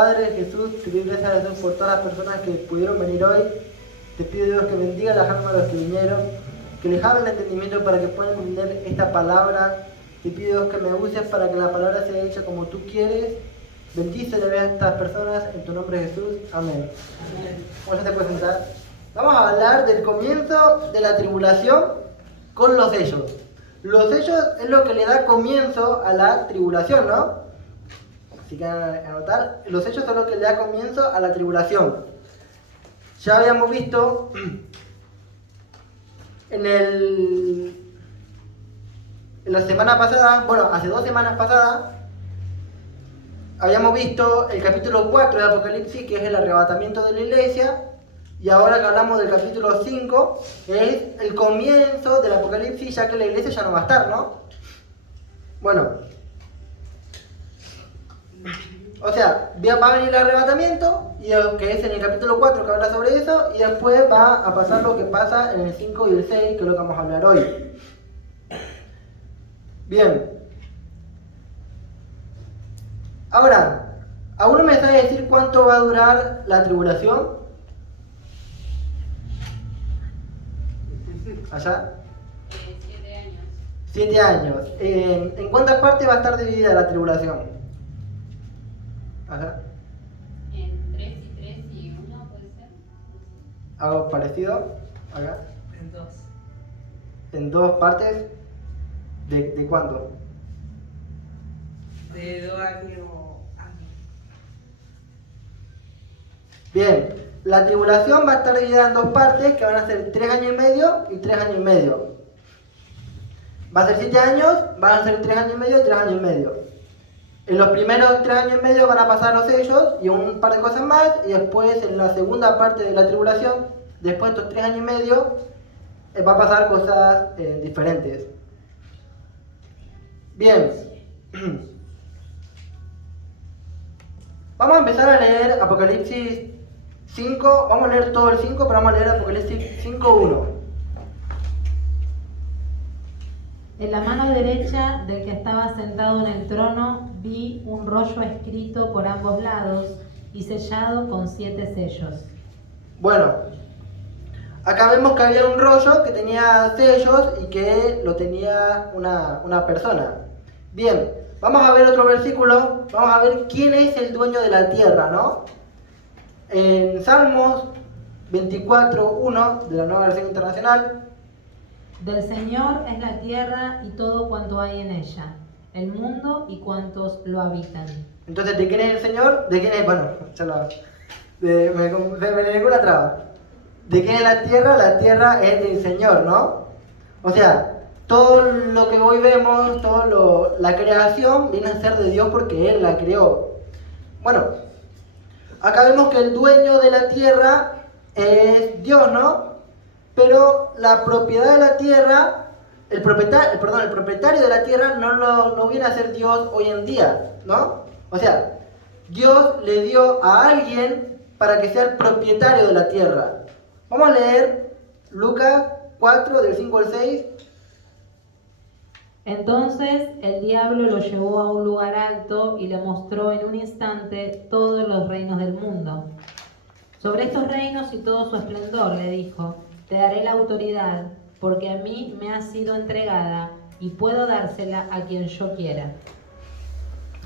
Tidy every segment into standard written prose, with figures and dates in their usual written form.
Padre, Jesús, te doy gracias a Dios por todas las personas que pudieron venir hoy. Te pido, Dios, que bendiga las almas de los que vinieron, que les abra el entendimiento para que puedan entender esta palabra. Te pido, Dios, que me uses para que la palabra sea hecha como tú quieres. Bendícele a estas personas en tu nombre, Jesús. Amén. ¿Cómo ya te puedes sentar? Vamos a hablar del comienzo de la tribulación con los sellos. Los sellos es lo que le da comienzo a la tribulación, ¿no? Si quieren anotar, los sellos son lo que le da comienzo a la tribulación. Ya habíamos visto en la semana pasada, bueno, hace 2 semanas pasadas, habíamos visto el capítulo 4 de Apocalipsis, que es el arrebatamiento de la iglesia, y ahora que hablamos del capítulo 5, es el comienzo del Apocalipsis, ya que la iglesia ya no va a estar, ¿no? Bueno, o sea, va a venir el arrebatamiento, y que es en el capítulo 4 que habla sobre eso, y después va a pasar lo que pasa en el 5 y el 6, que es lo que vamos a hablar hoy. Bien. Ahora, ¿alguno me sabe decir cuánto va a durar la tribulación? ¿Allá? 7 años. 7 años. ¿En cuántas partes va a estar dividida la tribulación? ¿Allá? En 3 y 3 y 1 puede ser. ¿Algo parecido? ¿Acá? En 2. ¿En 2 partes? ¿De cuánto? De 2 años. Bien, la tribulación va a estar dividida en 2 partes, que van a ser 3 años y medio y 3 años y medio. Va a ser 7 años, van a ser 3 años y medio y 3 años y medio. En los primeros 3 años y medio van a pasar los sellos y un par de cosas más, y después en la segunda parte de la tribulación, después de estos 3 años y medio, va a pasar cosas diferentes. Bien. Vamos a empezar a leer Apocalipsis 5, vamos a leer todo el 5, pero vamos a leer Apocalipsis 5:1. En la mano derecha del que estaba sentado en el trono vi un rollo escrito por ambos lados y sellado con 7 sellos. Bueno, acá vemos que había un rollo que tenía sellos y que lo tenía una persona. Bien, vamos a ver otro versículo, vamos a ver quién es el dueño de la tierra, ¿no? En Salmos 24:1 de la Nueva Versión Internacional. Del Señor es la tierra y todo cuanto hay en ella, el mundo y cuantos lo habitan. Entonces, ¿de quién es el Señor? ¿De quién es? Bueno, ya lo... me llegó la traba. ¿De quién es la tierra? La tierra es del Señor, ¿no? O sea, todo lo que hoy vemos, la creación viene a ser de Dios porque Él la creó. Bueno, acá vemos que el dueño de la tierra es Dios, ¿no? Pero la propiedad de la tierra, el propietario de la tierra no viene a ser Dios hoy en día, ¿no? O sea, Dios le dio a alguien para que sea el propietario de la tierra. Vamos a leer Lucas 4, del 5 al 6. Entonces el diablo lo llevó a un lugar alto y le mostró en un instante todos los reinos del mundo. Sobre estos reinos y todo su esplendor, le dijo, te daré la autoridad, porque a mí me ha sido entregada y puedo dársela a quien yo quiera.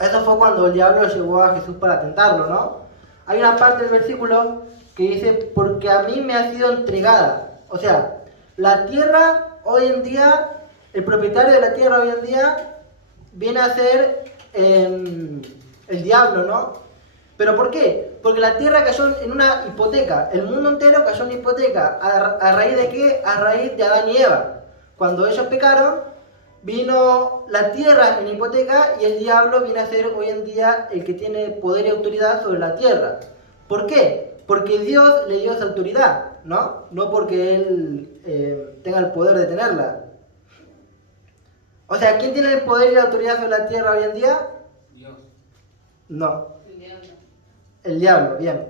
Eso fue cuando el diablo llevó a Jesús para tentarlo, ¿no? Hay una parte del versículo que dice, porque a mí me ha sido entregada. O sea, la tierra hoy en día, el propietario de la tierra hoy en día viene a ser el diablo, ¿no? ¿Pero por qué? Porque la tierra cayó en una hipoteca, el mundo entero cayó en una hipoteca. ¿A raíz de qué? A raíz de Adán y Eva. Cuando ellos pecaron, vino la tierra en hipoteca y el diablo viene a ser hoy en día el que tiene poder y autoridad sobre la tierra. ¿Por qué? Porque Dios le dio esa autoridad, ¿no? No porque Él tenga el poder de tenerla. O sea, ¿quién tiene el poder y la autoridad sobre la tierra hoy en día? Dios. No. El diablo. El diablo, bien.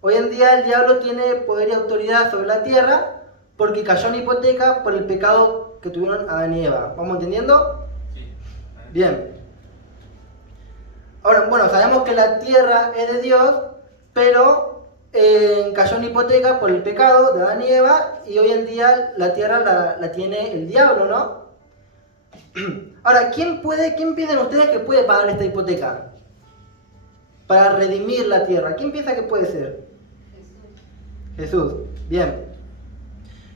Hoy en día el diablo tiene poder y autoridad sobre la tierra porque cayó en hipoteca por el pecado que tuvieron Adán y Eva. ¿Vamos entendiendo? Sí. Bien. Ahora, bueno, sabemos que la tierra es de Dios, pero cayó en hipoteca por el pecado de Adán y Eva, y hoy en día la tierra la tiene el diablo, ¿no? Ahora, ¿quién piensan ustedes que puede pagar esta hipoteca? Para redimir la tierra. ¿Quién piensa que puede ser? Jesús. Bien.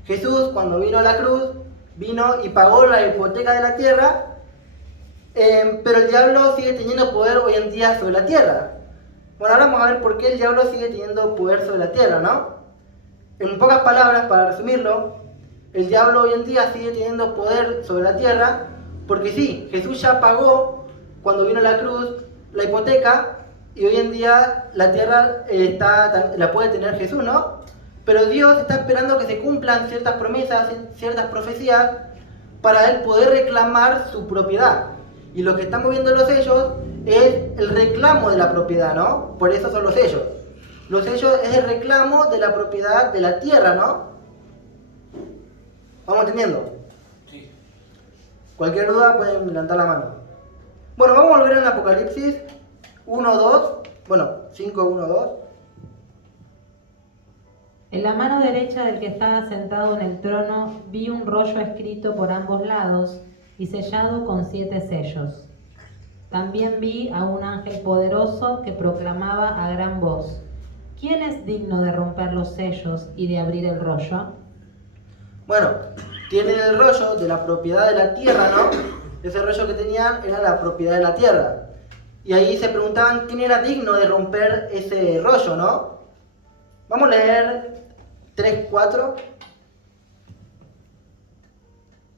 Jesús, cuando vino a la cruz, vino y pagó la hipoteca de la tierra, pero el diablo sigue teniendo poder hoy en día sobre la tierra. Bueno, ahora vamos a ver por qué el diablo sigue teniendo poder sobre la tierra, ¿no? En pocas palabras, para resumirlo, el diablo hoy en día sigue teniendo poder sobre la tierra, porque sí, Jesús ya pagó, cuando vino a la cruz, la hipoteca, y hoy en día la tierra la puede tener Jesús, ¿no? Pero Dios está esperando que se cumplan ciertas promesas, ciertas profecías, para Él poder reclamar su propiedad. Y lo que estamos viendo en los sellos es el reclamo de la propiedad, ¿no? Por eso son los sellos. Los sellos es el reclamo de la propiedad de la tierra, ¿no? ¿Vamos entendiendo? Sí. Cualquier duda pueden levantar la mano. Bueno, vamos a volver en Apocalipsis 1:2. Bueno, 5:1-2. En la mano derecha del que estaba sentado en el trono vi un rollo escrito por ambos lados y sellado con 7 sellos. También vi a un ángel poderoso que proclamaba a gran voz: ¿quién es digno de romper los sellos y de abrir el rollo? Bueno, tienen el rollo de la propiedad de la tierra, ¿no? Ese rollo que tenían era la propiedad de la tierra. Y ahí se preguntaban quién era digno de romper ese rollo, ¿no? Vamos a leer 3:4.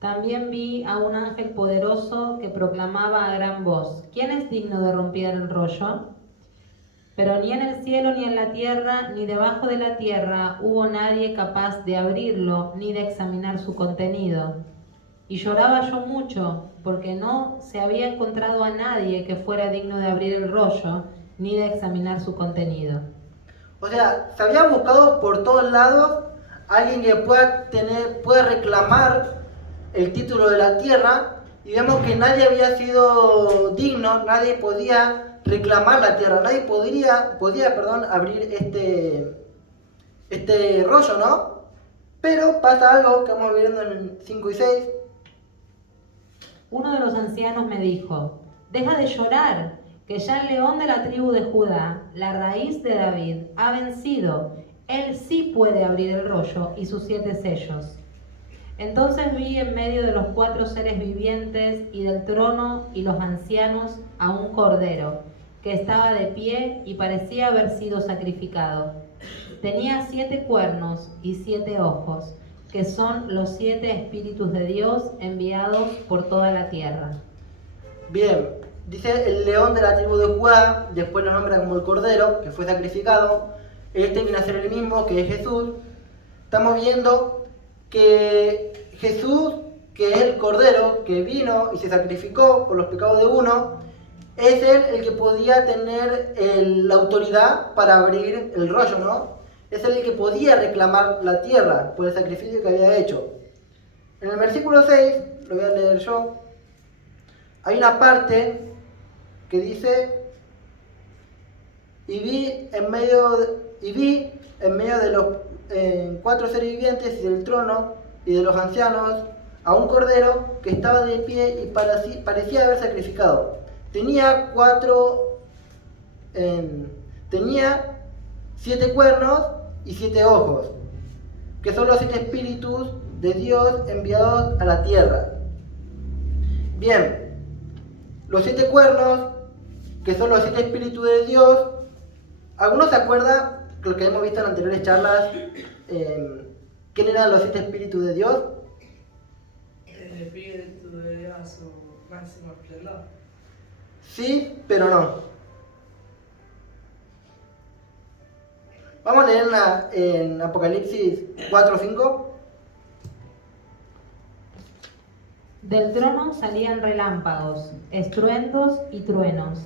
También vi a un ángel poderoso que proclamaba a gran voz: ¿quién es digno de romper el rollo? Pero ni en el cielo, ni en la tierra, ni debajo de la tierra hubo nadie capaz de abrirlo, ni de examinar su contenido. Y lloraba yo mucho, porque no se había encontrado a nadie que fuera digno de abrir el rollo, ni de examinar su contenido. O sea, se había buscado por todos lados alguien que pueda reclamar el título de la tierra, y vemos que nadie había sido digno, nadie podía reclamar la tierra, nadie podía abrir este rollo, ¿no? Pero pasa algo que vamos viendo en 5 y 6. Uno de los ancianos me dijo: deja de llorar, que ya el león de la tribu de Judá, la raíz de David, ha vencido. Él sí puede abrir el rollo y sus 7 sellos. Entonces vi en medio de los 4 seres vivientes y del trono y los ancianos a un cordero, que estaba de pie y parecía haber sido sacrificado. Tenía 7 cuernos y 7 ojos, que son los 7 espíritus de Dios enviados por toda la tierra. Bien, dice el león de la tribu de Judá, después lo nombra como el cordero, que fue sacrificado. Este viene a ser el mismo que es Jesús. Estamos viendo que Jesús, que es el cordero que vino y se sacrificó por los pecados de uno, es él el que podía tener la autoridad para abrir el rollo, ¿no? Es él el que podía reclamar la tierra por el sacrificio que había hecho. En el versículo 6, lo voy a leer yo, hay una parte que dice: y vi en medio de los 4 seres vivientes y del trono y de los ancianos a un cordero que estaba de pie y parecía haber sacrificado. Tenía 7 cuernos y 7 ojos, que son los 7 espíritus de Dios enviados a la tierra. Bien, los 7 cuernos, que son los 7 espíritus de Dios. ¿Algunos se acuerdan, lo que hemos visto en anteriores charlas, quién eran los 7 espíritus de Dios? El espíritu de Dios a su máximo esplendor. Sí, pero no. Vamos a leer en Apocalipsis 4:5. Del trono salían relámpagos, estruendos y truenos.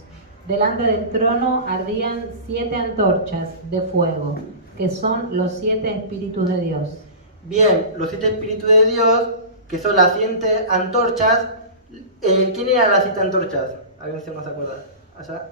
Delante del trono ardían 7 antorchas de fuego, que son los 7 espíritus de Dios. Bien, los 7 espíritus de Dios, que son las 7 antorchas. ¿Quién eran las 7 antorchas? ¿Alguien se nos acuerda? ¿Allá?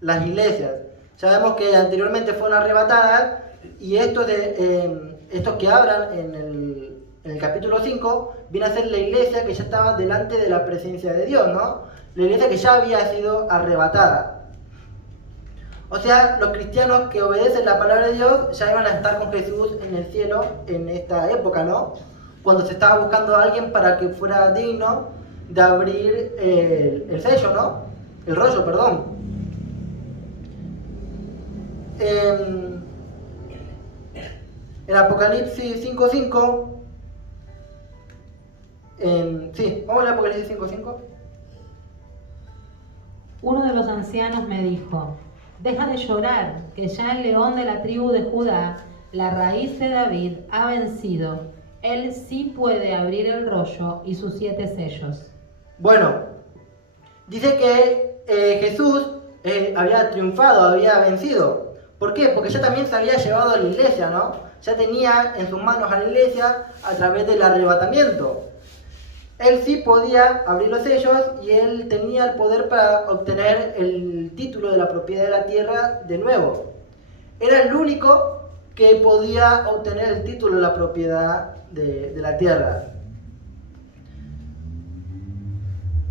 las iglesias. Sabemos que anteriormente fueron arrebatadas y estos que hablan en el capítulo 5 viene a ser la iglesia que ya estaba delante de la presencia de Dios, ¿no? La iglesia que ya había sido arrebatada. O sea, los cristianos que obedecen la palabra de Dios ya iban a estar con Jesús en el cielo en esta época, ¿no? Cuando se estaba buscando a alguien para que fuera digno de abrir el sello, ¿no? El rollo, perdón. En Apocalipsis 5.5, sí, vamos a Apocalipsis 5.5. Uno de los ancianos me dijo: deja de llorar, que ya el león de la tribu de Judá, la raíz de David, ha vencido. Él sí puede abrir el rollo y sus 7 sellos. Bueno, dice que Jesús había triunfado, había vencido. ¿Por qué? Porque ya también se había llevado a la iglesia, ¿no? Ya tenía en sus manos a la iglesia a través del arrebatamiento. Él sí podía abrir los sellos y él tenía el poder para obtener el título de la propiedad de la tierra de nuevo. Era el único que podía obtener el título de la propiedad de la tierra.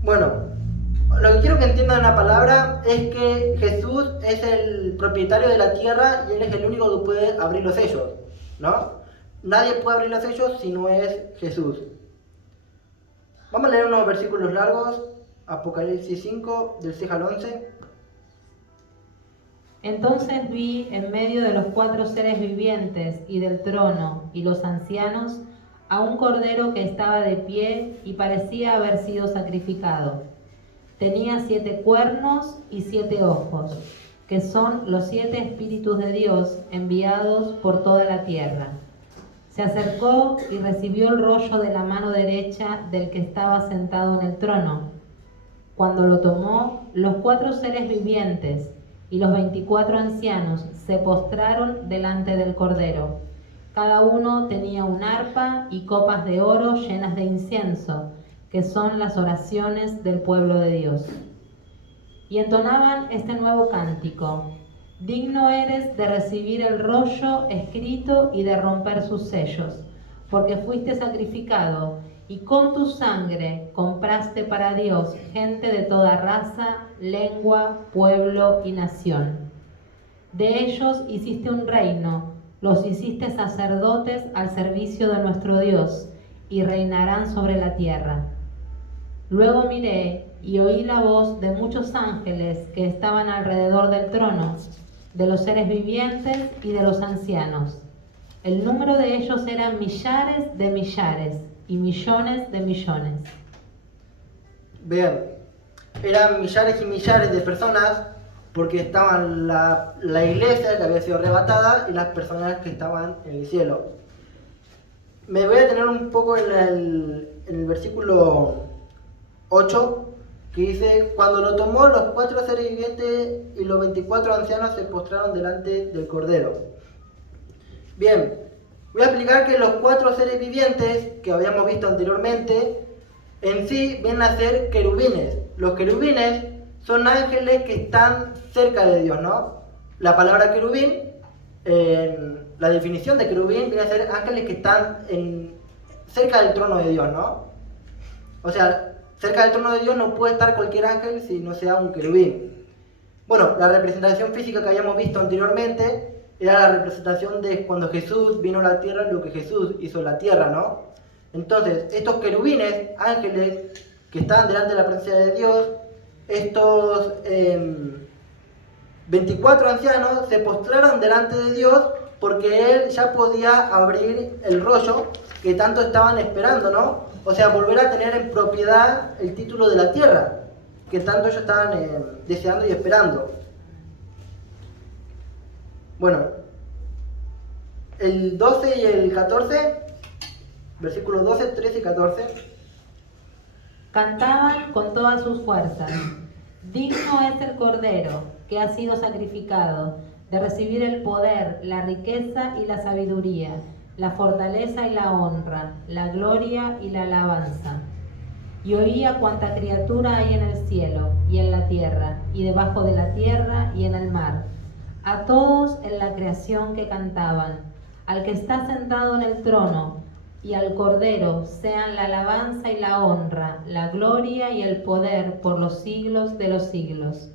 Bueno, lo que quiero que entiendan una palabra es que Jesús es el propietario de la tierra y él es el único que puede abrir los sellos, ¿no? Nadie puede abrir los sellos si no es Jesús. Vamos a leer unos versículos largos, Apocalipsis 5, del 6 al 11. Entonces vi en medio de los 4 seres vivientes y del trono y los ancianos a un cordero que estaba de pie y parecía haber sido sacrificado. Tenía 7 cuernos y 7 ojos, que son los 7 espíritus de Dios enviados por toda la tierra. Se acercó y recibió el rollo de la mano derecha del que estaba sentado en el trono. Cuando lo tomó, los 4 seres vivientes y los 24 ancianos se postraron delante del Cordero. Cada uno tenía un arpa y copas de oro llenas de incienso, que son las oraciones del pueblo de Dios. Y entonaban este nuevo cántico: digno eres de recibir el rollo escrito y de romper sus sellos, porque fuiste sacrificado y con tu sangre compraste para Dios gente de toda raza, lengua, pueblo y nación. De ellos hiciste un reino, los hiciste sacerdotes al servicio de nuestro Dios, y reinarán sobre la tierra. Luego miré y oí la voz de muchos ángeles que estaban alrededor del trono, de los seres vivientes y de los ancianos. El número de ellos era millares de millares y millones de millones. Bien, eran millares y millares de personas porque estaban la iglesia que había sido arrebatada y las personas que estaban en el cielo. Me voy a detener un poco en el versículo 8, que dice: cuando lo tomó, los 4 seres vivientes y los 24 ancianos se postraron delante del Cordero. Bien, voy a explicar que los 4 seres vivientes que habíamos visto anteriormente en sí vienen a ser querubines. Los querubines son ángeles que están cerca de Dios, ¿no? La palabra querubín, la definición de querubín viene a ser ángeles que están cerca del trono de Dios, ¿no? O sea, cerca del trono de Dios no puede estar cualquier ángel si no sea un querubín. Bueno, la representación física que habíamos visto anteriormente era la representación de cuando Jesús vino a la tierra, lo que Jesús hizo en la tierra, ¿no? Entonces, estos querubines, ángeles, que estaban delante de la presencia de Dios, estos 24 ancianos se postraron delante de Dios porque Él ya podía abrir el rollo que tanto estaban esperando, ¿no? O sea, volver a tener en propiedad el título de la tierra, que tanto ellos estaban deseando y esperando. Bueno, el 12 y el 14, versículos 12, 13 y 14. Cantaban con todas sus fuerzas: digno es el Cordero que ha sido sacrificado de recibir el poder, la riqueza y la sabiduría, la fortaleza y la honra, la gloria y la alabanza. y oía cuanta criatura hay en el cielo y en la tierra, y debajo de la tierra y en el mar, a todos en la creación que cantaban, al que está sentado en el trono, y al Cordero sean la alabanza y la honra, la gloria y el poder por los siglos de los siglos.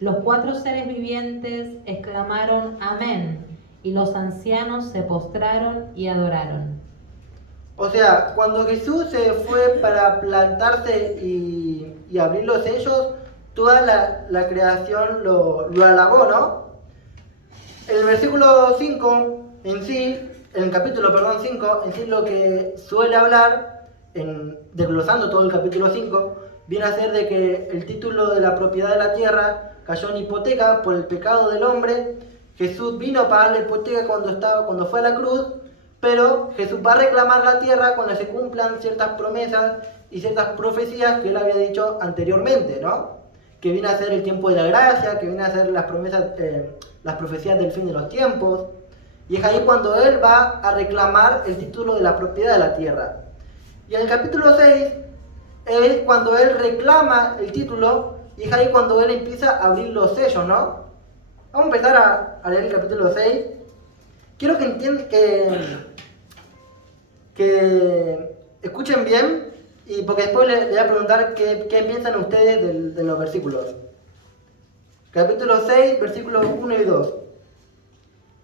Los 4 seres vivientes exclamaron Amén, y los ancianos se postraron y adoraron. O sea, cuando Jesús se fue para plantarse y abrir los sellos, toda la creación lo alabó, ¿no? El versículo 5 en sí, en el capítulo 5, en sí lo que suele hablar, desglosando todo el capítulo 5, viene a ser de que el título de la propiedad de la tierra cayó en hipoteca por el pecado del hombre. Jesús vino a pagar la hipoteca cuando fue a la cruz, pero Jesús va a reclamar la tierra cuando se cumplan ciertas promesas y ciertas profecías que él había dicho anteriormente, ¿no? Que viene a ser el tiempo de la gracia, que viene a ser las promesas, las profecías del fin de los tiempos. Y es ahí cuando él va a reclamar el título de la propiedad de la tierra. Y en el capítulo 6 es cuando él reclama el título y es ahí cuando él empieza a abrir los sellos, ¿no? Vamos a empezar a leer el capítulo 6. Quiero que entiendan, que escuchen bien, y porque después les voy a preguntar qué piensan ustedes de los versículos. Capítulo 6, versículos 1 y 2.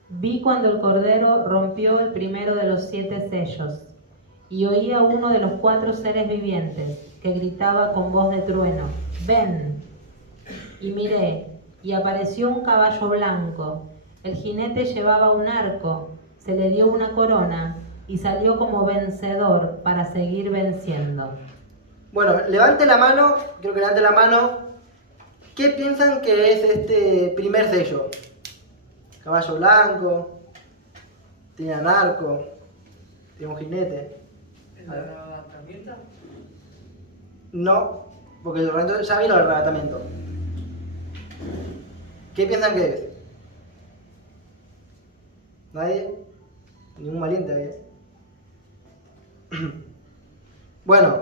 Vi cuando el Cordero rompió el primero de los 7 sellos, y oí a uno de los 4 seres vivientes, que gritaba con voz de trueno, ¡Ven! Y miré, y apareció un caballo blanco. El jinete llevaba un arco, se le dio una corona, y salió como vencedor para seguir venciendo. Bueno, levante la mano, quiero que levante la mano. ¿Qué piensan que es este primer sello? Caballo blanco, tiene un arco, tiene un jinete. ¿El arrebatamiento? No, porque el arrebatamiento, ya vino el arrebatamiento. ¿Qué piensan que es? ¿Nadie? Ningún valiente ahí. Bueno,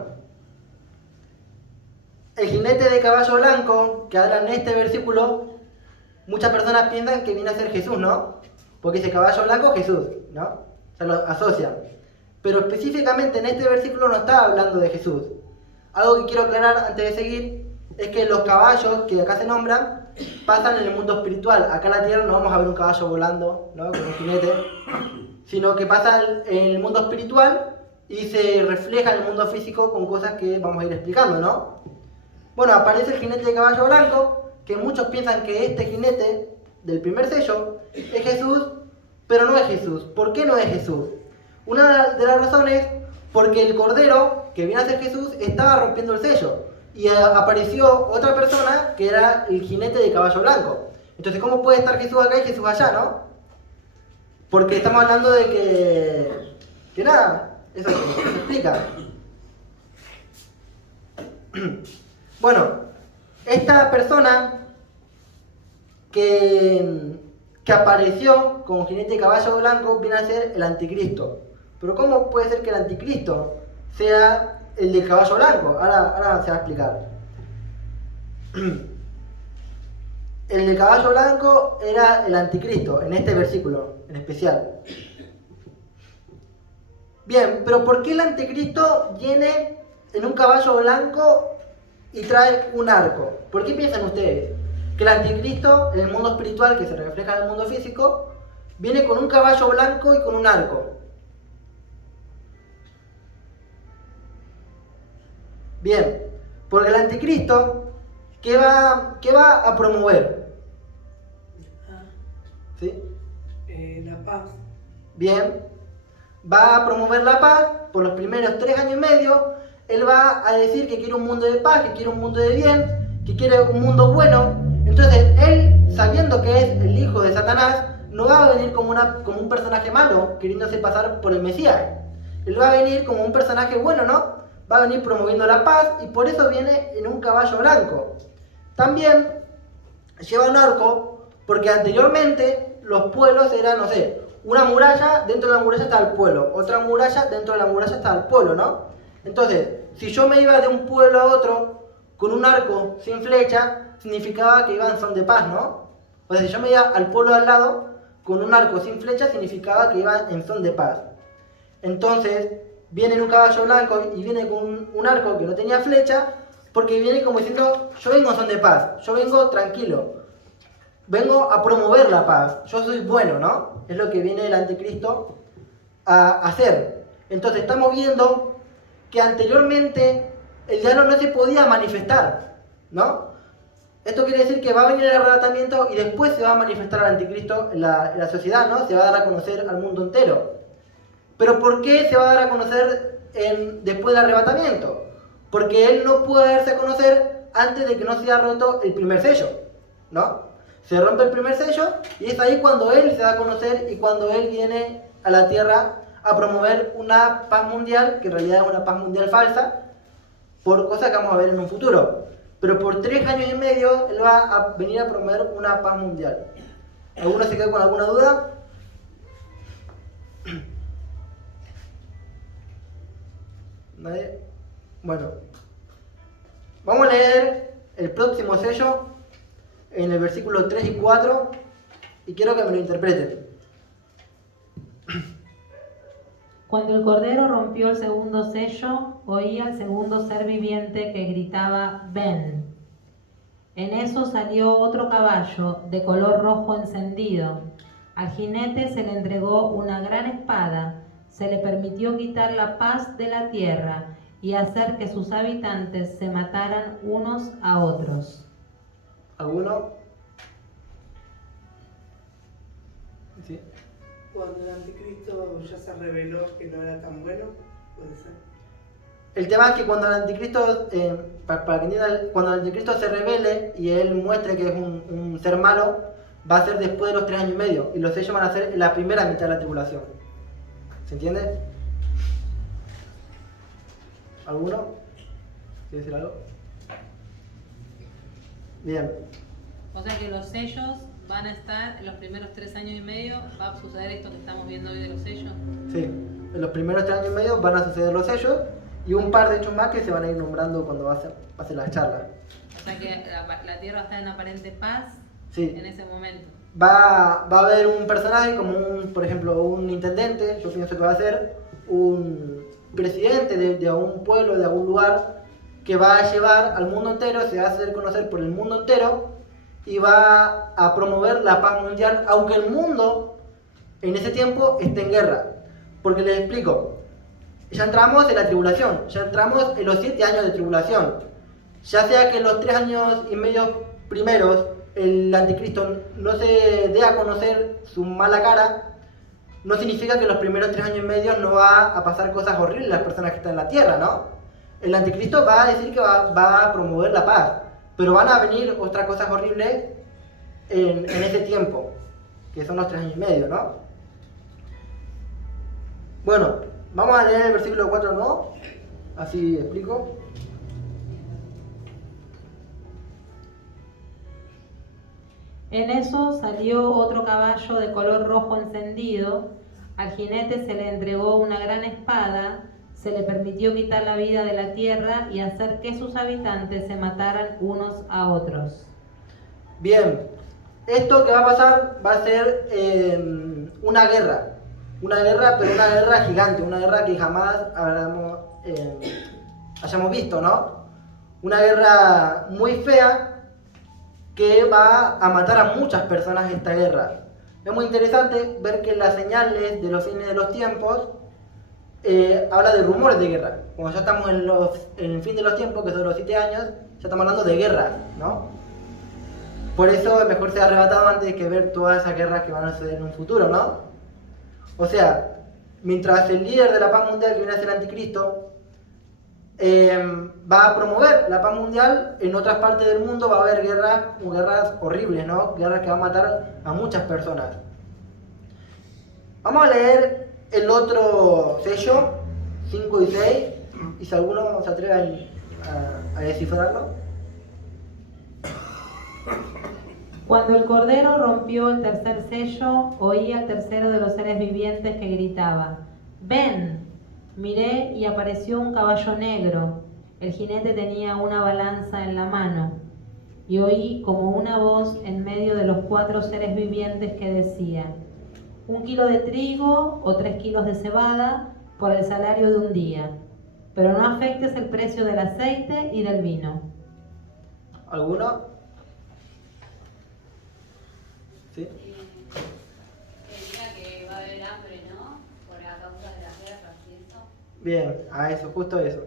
el jinete de caballo blanco que habla en este versículo, muchas personas piensan que viene a ser Jesús, ¿no? Porque dice caballo blanco, Jesús, ¿no? Se lo asocian. Pero específicamente en este versículo no está hablando de Jesús. Algo que quiero aclarar antes de seguir es que los caballos que acá se nombran pasan en el mundo espiritual. Acá en la tierra no vamos a ver un caballo volando, ¿no? Con un jinete, sino que pasan en el mundo espiritual y se refleja en el mundo físico con cosas que vamos a ir explicando, ¿no? Bueno, aparece el jinete de caballo blanco, que muchos piensan que este jinete del primer sello es Jesús, pero no es Jesús. ¿Por qué no es Jesús? Una de las razones, porque el Cordero, que viene a ser Jesús, estaba rompiendo el sello. Y apareció otra persona que era el jinete de caballo blanco. Entonces, ¿cómo puede estar Jesús acá y Jesús allá, no? Porque estamos hablando de que nada, eso se explica. Bueno, esta persona que apareció con jinete de caballo blanco viene a ser el anticristo. Pero ¿cómo puede ser que el anticristo sea el del caballo blanco? Ahora se va a explicar. El del caballo blanco era el anticristo, en este versículo en especial. Bien, pero ¿por qué el anticristo viene en un caballo blanco y trae un arco? ¿Por qué piensan ustedes que el anticristo, en el mundo espiritual que se refleja en el mundo físico, viene con un caballo blanco y con un arco? Bien, porque el anticristo, ¿qué va a promover? ¿Sí? La paz. Bien, va a promover la paz por los primeros 3 años y medio. Él va a decir que quiere un mundo de paz, que quiere un mundo de bien, que quiere un mundo bueno. Entonces él, sabiendo que es el hijo de Satanás, no va a venir como un personaje malo, queriéndose pasar por el Mesías. Él va a venir como un personaje bueno, ¿no? Va a venir promoviendo la paz y por eso viene en un caballo blanco. También lleva un arco porque anteriormente los pueblos eran, no sé, una muralla, dentro de la muralla está el pueblo, otra muralla, dentro de la muralla está el pueblo, ¿no? Entonces, si yo me iba de un pueblo a otro con un arco sin flecha, significaba que iba en son de paz, ¿no? O sea, si yo me iba al pueblo de al lado con un arco sin flecha, significaba que iba en son de paz. Entonces, viene en un caballo blanco y viene con un arco que no tenía flecha, porque viene como diciendo, yo vengo en son de paz, yo vengo tranquilo, vengo a promover la paz, yo soy bueno, ¿no? Es lo que viene el anticristo a hacer. Entonces estamos viendo que anteriormente el diablo no se podía manifestar, ¿no? Esto quiere decir que va a venir el arrebatamiento y después se va a manifestar el anticristo en la sociedad, ¿no? Se va a dar a conocer al mundo entero. Pero ¿por qué se va a dar a conocer después del arrebatamiento? Porque él no puede darse a conocer antes de que no se haya roto el primer sello, ¿no? Se rompe el primer sello y es ahí cuando él se da a conocer y cuando él viene a la tierra a promover una paz mundial, que en realidad es una paz mundial falsa, por cosas que vamos a ver en un futuro. Pero por 3 años y medio él va a venir a promover una paz mundial. ¿Alguno se queda con alguna duda? ¿Nadie? Bueno, vamos a leer el próximo sello en el versículo 3 y 4 y quiero que me lo interpreten. Cuando el Cordero rompió el segundo sello, oía al segundo ser viviente que gritaba, ven. En eso salió otro caballo de color rojo encendido. Al jinete se le entregó una gran espada, se le permitió quitar la paz de la tierra y hacer que sus habitantes se mataran unos a otros. ¿Alguno? ¿Sí? Cuando el anticristo ya se reveló que no era tan bueno, puede ser. El tema es que cuando el anticristo, para que entiendan, cuando el anticristo se revele y él muestre que es un ser malo, va a ser después de los 3 años y medio y los sellos van a ser en la primera mitad de la tribulación. ¿Se entiende? ¿Alguno? ¿Quiere decir algo? Bien. O sea que los sellos van a estar en los primeros 3 años y medio, va a suceder esto que estamos viendo hoy de los sellos. Sí, en los primeros 3 años y medio van a suceder los sellos y un par de hechos más que se van a ir nombrando cuando va a hacer las charlas. O sea que la tierra está en aparente paz Sí. en ese momento. Va a haber un personaje como por ejemplo, un intendente, yo pienso que va a ser un presidente de algún pueblo, de algún lugar, que va a llevar al mundo entero, se va a hacer conocer por el mundo entero y va a promover la paz mundial, aunque el mundo en ese tiempo esté en guerra. Porque les explico, ya entramos en la tribulación, ya entramos en los 7 años de tribulación. Ya sea que en los 3 años y medio primeros el anticristo no se dé a conocer su mala cara, no significa que en los primeros 3 años y medio no va a pasar cosas horribles a las personas que están en la tierra, ¿no? El anticristo va a decir que va a promover la paz, pero van a venir otras cosas horribles en ese tiempo, que son los 3 años y medio, ¿no? Bueno, vamos a leer el versículo 4 de nuevo, así explico. En eso salió otro caballo de color rojo encendido, al jinete se le entregó una gran espada, se le permitió quitar la vida de la tierra y hacer que sus habitantes se mataran unos a otros. Bien, esto que va a pasar va a ser una guerra, pero una guerra gigante, una guerra que jamás hayamos visto, ¿no? Una guerra muy fea que va a matar a muchas personas en esta guerra. Es muy interesante ver que las señales de los fines de los tiempos habla de rumores de guerra. Como ya estamos en el fin de los tiempos, que son los 7 años, ya estamos hablando de guerra, ¿no? Por eso es mejor ser arrebatado antes que ver todas esas guerras que van a suceder en un futuro, ¿no? O sea, mientras el líder de la paz mundial, que viene a ser el anticristo, va a promover la paz mundial, en otras partes del mundo va a haber guerras horribles, ¿no? Guerras que van a matar a muchas personas. Vamos a leer el otro sello, 5 y 6, y si alguno se atreve a descifrarlo. Cuando el Cordero rompió el tercer sello, oí al tercero de los seres vivientes que gritaba, ven. Miré y apareció un caballo negro. El jinete tenía una balanza en la mano, y oí como una voz en medio de los 4 seres vivientes que decía: 1 kilo de trigo o 3 kilos de cebada por el salario de un día, pero no afectes el precio del aceite y del vino. ¿Alguno? ¿Sí? Diría que va a haber hambre, ¿no? Por la causa de las guerras y eso. Bien, a eso, justo eso.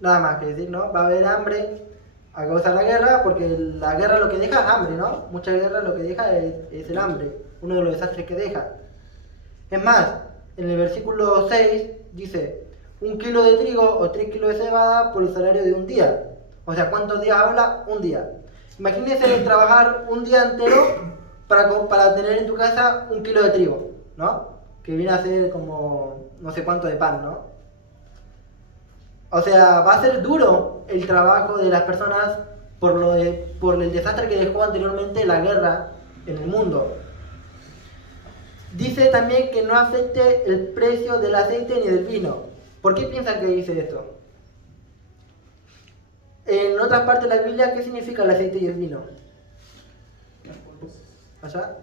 Nada más que decir, ¿no? Va a haber hambre a causa de la guerra, porque la guerra lo que deja es hambre, ¿no? Mucha guerra lo que deja es el hambre, uno de los desastres que deja. Es más, en el versículo 6 dice: 1 kilo de trigo o 3 kilos de cebada por el salario de un día. O sea, ¿cuántos días habla? Un día. Imagínense trabajar un día entero para tener en tu casa 1 kilo de trigo, ¿no? Que viene a ser como no sé cuánto de pan, ¿no? O sea, va a ser duro el trabajo de las personas por el desastre que dejó anteriormente la guerra en el mundo. Dice también que no afecte el precio del aceite ni del vino. ¿Por qué piensan que dice esto? En otras partes de la Biblia, ¿qué significa el aceite y el vino? ¿Allá?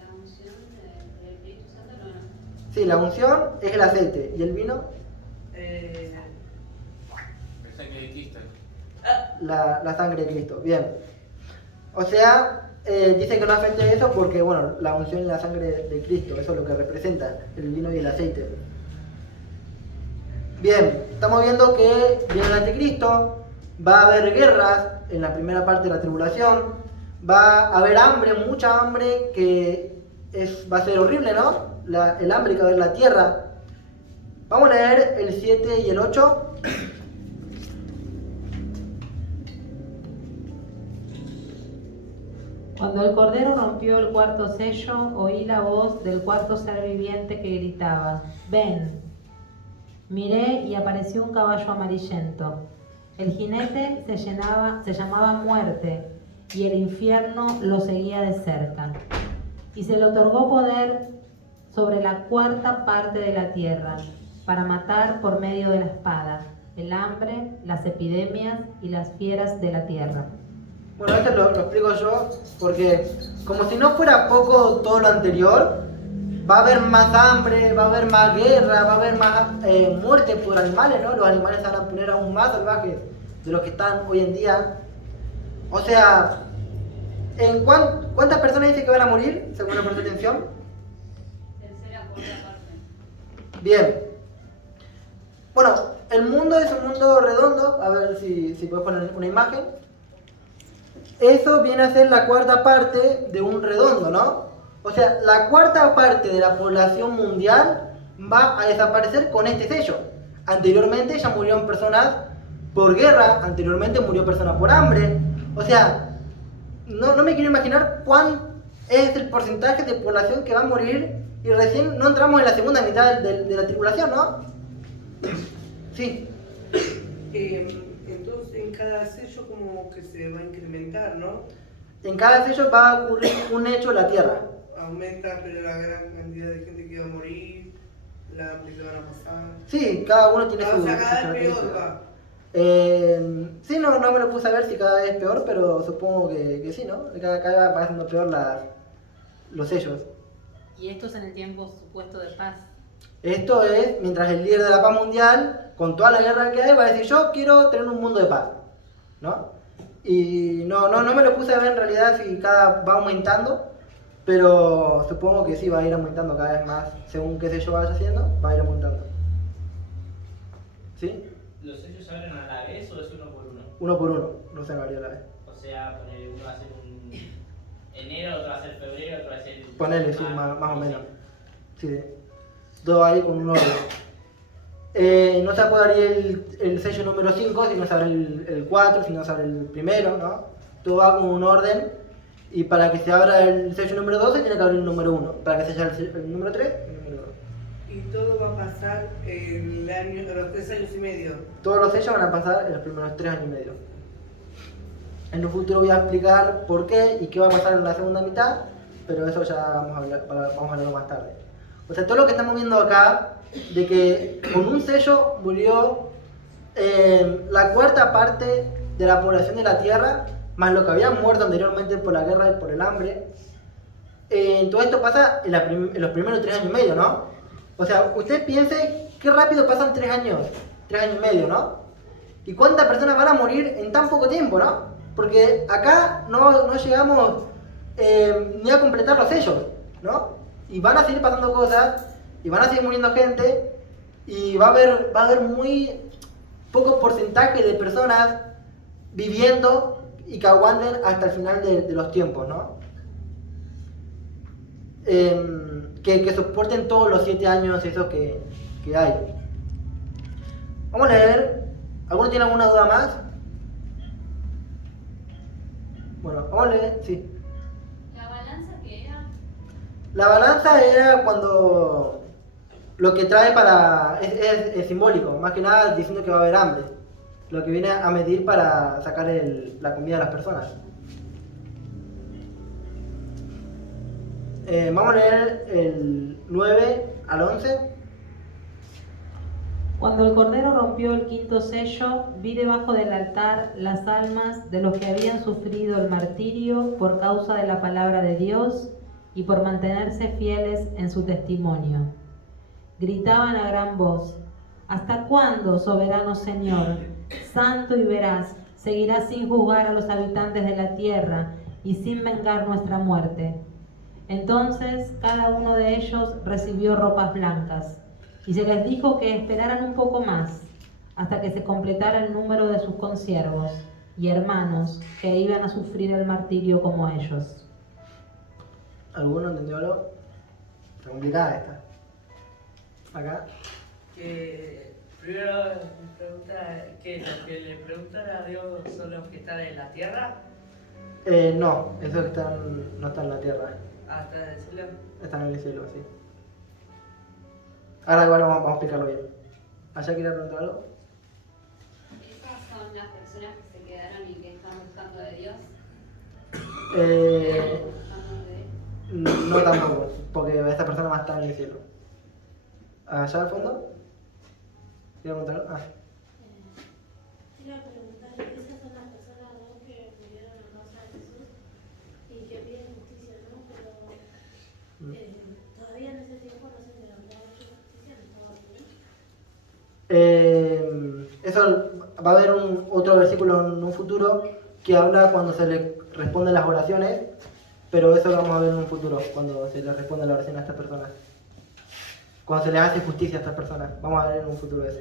La unción del Espíritu Santo no. Sí, la unción es el aceite. ¿Y el vino? El sangre de Cristo. La sangre de Cristo. Bien. O sea, dice que no afecte eso porque, bueno, la unción es la sangre de Cristo. Eso es lo que representa el vino y el aceite. Bien, estamos viendo que viene el anticristo. Va a haber guerras en la primera parte de la tribulación. Va a haber hambre, mucha hambre, que va a ser horrible, ¿no? El hambre que va a haber en la tierra. Vamos a leer el 7 y el 8. Cuando el Cordero rompió el 4.º sello, oí la voz del 4.º ser viviente que gritaba: ven. Miré y apareció un caballo amarillento. El jinete se llamaba Muerte, y el infierno lo seguía de cerca. Y se le otorgó poder sobre la 4ª parte de la tierra, para matar por medio de la espada, el hambre, las epidemias y las fieras de la tierra. Bueno, esto lo explico yo porque, como si no fuera poco todo lo anterior, va a haber más hambre, va a haber más guerra, va a haber más muerte por animales, ¿no? Los animales se van a poner aún más salvajes de los que están hoy en día. O sea, ¿cuántas personas dice que van a morir, según la atención? Tercera, cuarta parte. Bien. Bueno, el mundo es un mundo redondo. A ver si puedes poner una imagen. Eso viene a ser la 4ª parte de un redondo, ¿no? O sea, la 4ª parte de la población mundial va a desaparecer con este sello. Anteriormente ya murieron personas por guerra, anteriormente murió personas por hambre. O sea, no me quiero imaginar cuán es el porcentaje de población que va a morir y recién no entramos en la segunda mitad de la tribulación, ¿no? Sí. Entonces en cada sello como que se va a incrementar, ¿no? En cada sello va a ocurrir un hecho en la tierra. Aumenta, pero la gran cantidad de gente que va a morir, la hambre que van a pasar. Sí, cada uno tiene su... O sea, cada su vez peor característica. va. Sí, no me lo puse a ver si cada vez es peor, pero supongo que sí, ¿no? Cada vez va siendo peor los sellos. Y esto es en el tiempo supuesto de paz. Esto es mientras el líder de la paz mundial, con toda la guerra que hay, va a decir: yo quiero tener un mundo de paz, ¿no? Y no me lo puse a ver en realidad si cada va aumentando, pero supongo que sí va a ir aumentando cada vez más, según qué sello vaya haciendo, va a ir aumentando. ¿Sí? ¿Los sellos se abren a la vez o es uno por uno? Uno por uno, no se varía a la vez. O sea, uno va a ser un enero, otro va a ser febrero, otro va a ser... Ponele, sí, más o menos. Sí. Todo ahí con un orden. No se puede abrir el sello número 5 si no se abre el 4, si no se abre el primero, ¿no? Todo va con un orden. Y para que se abra el sello número 12 tiene que abrir el número 1. Para que se abra el número 3, el número 2. Y todo va a pasar en los 3 años y medio. Todos los sellos van a pasar en los primeros 3 años y medio. En un futuro voy a explicar por qué y qué va a pasar en la segunda mitad, pero eso ya vamos a hablarlo más tarde. O sea, todo lo que estamos viendo acá, de que con un sello murió La cuarta parte de la población de la tierra, más lo que habían muerto anteriormente por la guerra y por el hambre, todo esto pasa en los primeros 3 años y medio, ¿no? O sea, usted piense qué rápido pasan 3 años y medio, ¿no? Y cuántas personas van a morir en tan poco tiempo, ¿no? Porque acá no llegamos ni a completar los sellos, ¿no? Y van a seguir pasando cosas, y van a seguir muriendo gente, y va a haber muy poco porcentaje de personas viviendo y que aguanten hasta el final de los tiempos, ¿no? Que soporten todos los 7 años esos que hay. Vamos a leer. ¿Alguno tiene alguna duda más? Bueno, vamos a leer, sí. ¿La balanza qué era? La balanza era cuando lo que trae para... es simbólico, más que nada diciendo que va a haber hambre. Lo que viene a medir para sacar la comida de las personas. Vamos a leer el 9 al 11. Cuando el Cordero rompió el quinto sello, vi debajo del altar las almas de los que habían sufrido el martirio por causa de la palabra de Dios y por mantenerse fieles en su testimonio. Gritaban a gran voz: ¿Hasta cuándo, soberano Señor, santo y veraz, seguirás sin juzgar a los habitantes de la tierra y sin vengar nuestra muerte? Entonces cada uno de ellos recibió ropas blancas, y se les dijo que esperaran un poco más, hasta que se completara el número de sus consiervos y hermanos que iban a sufrir el martirio como ellos. ¿Alguno entendió algo? Está complicada esta. Acá. Que primero me pregunta que los que le preguntan a Dios son los que están en la tierra, No, esos no están en la tierra. hasta decirle. Están en el cielo, sí. Ahora igual vamos a explicarlo bien. ¿Allá quiere preguntar algo? ¿Esas son las personas que se quedaron y que están buscando de Dios? Buscando de... No tampoco, porque esta persona va a estar en el cielo. ¿Allá al fondo? ¿Quiere preguntar algo? Iba a preguntar, esas son las personas, ¿no?, que murieron a causa de Jesús y que piden justicia, ¿no? Pero todavía en ese tiempo no se les había hecho justicia, ¿no? Eso va a haber otro versículo en un futuro que habla cuando se le responden las oraciones, pero eso lo vamos a ver en un futuro, cuando se le responde la oración a estas personas. Cuando se les hace justicia a estas personas. Vamos a ver en un futuro eso.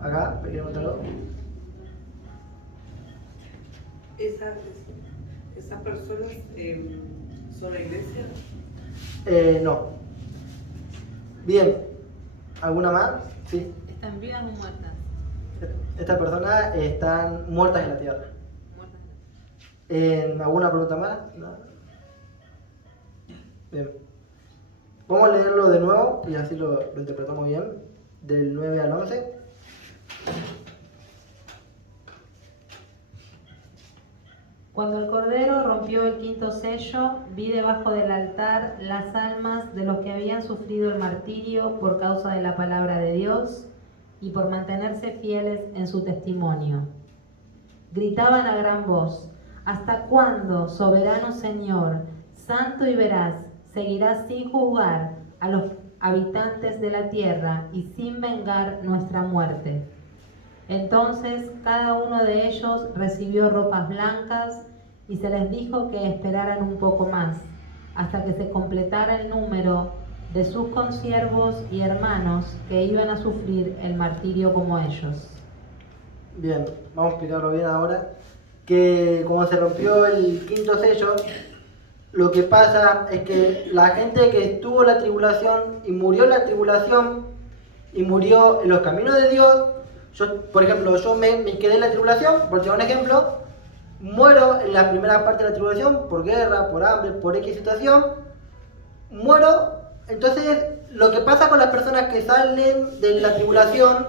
Acá, ¿me quieren contar algo? Esas personas son la iglesia. No. Bien. ¿Alguna más? Sí. ¿Están vivas o muertas? Estas personas están muertas en la tierra. Muertas. ¿Alguna pregunta más? ¿No? Bien. Vamos a leerlo de nuevo y así lo interpretamos bien. Del 9 al 11. Cuando el Cordero rompió el quinto sello, vi debajo del altar las almas de los que habían sufrido el martirio por causa de la palabra de Dios y por mantenerse fieles en su testimonio. Gritaban a gran voz: ¿Hasta cuándo, soberano Señor, santo y veraz, seguirás sin juzgar a los habitantes de la tierra y sin vengar nuestra muerte? Entonces cada uno de ellos recibió ropas blancas y se les dijo que esperaran un poco más, hasta que se completara el número de sus consiervos y hermanos que iban a sufrir el martirio como ellos. Bien, vamos a explicarlo bien ahora. Que como se rompió el quinto sello, lo que pasa es que la gente que estuvo en la tribulación y murió en la tribulación y murió en los caminos de Dios, por ejemplo, yo me quedé en la tribulación, por decir un ejemplo, muero en la primera parte de la tribulación, por guerra, por hambre, por X situación, muero. Entonces, lo que pasa con las personas que salen de la tribulación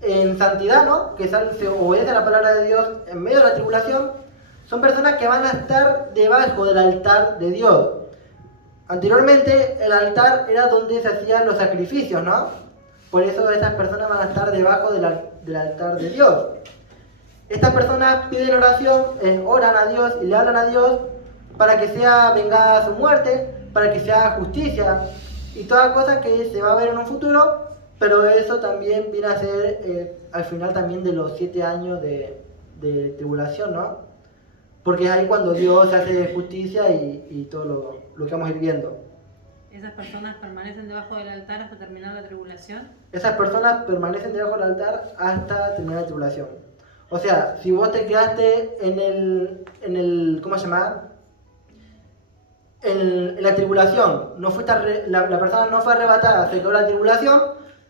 en santidad, ¿no?, que se obedecen a la palabra de Dios en medio de la tribulación, son personas que van a estar debajo del altar de Dios. Anteriormente, el altar era donde se hacían los sacrificios, ¿no? Por eso esas personas van a estar debajo del altar de Dios. Estas personas piden oración, oran a Dios y le hablan a Dios para que sea vengada su muerte, para que sea justicia y toda cosa que se va a ver en un futuro, pero eso también viene a ser al final también de los 7 años de tribulación, ¿no? Porque es ahí cuando Dios hace justicia y todo lo que vamos a ir viendo. ¿Esas personas permanecen debajo del altar hasta terminar la tribulación? Esas personas permanecen debajo del altar hasta terminar la tribulación. O sea, si vos te quedaste en el ¿cómo se llama? En la tribulación, no fuiste la persona no fue arrebatada, se quedó en la tribulación,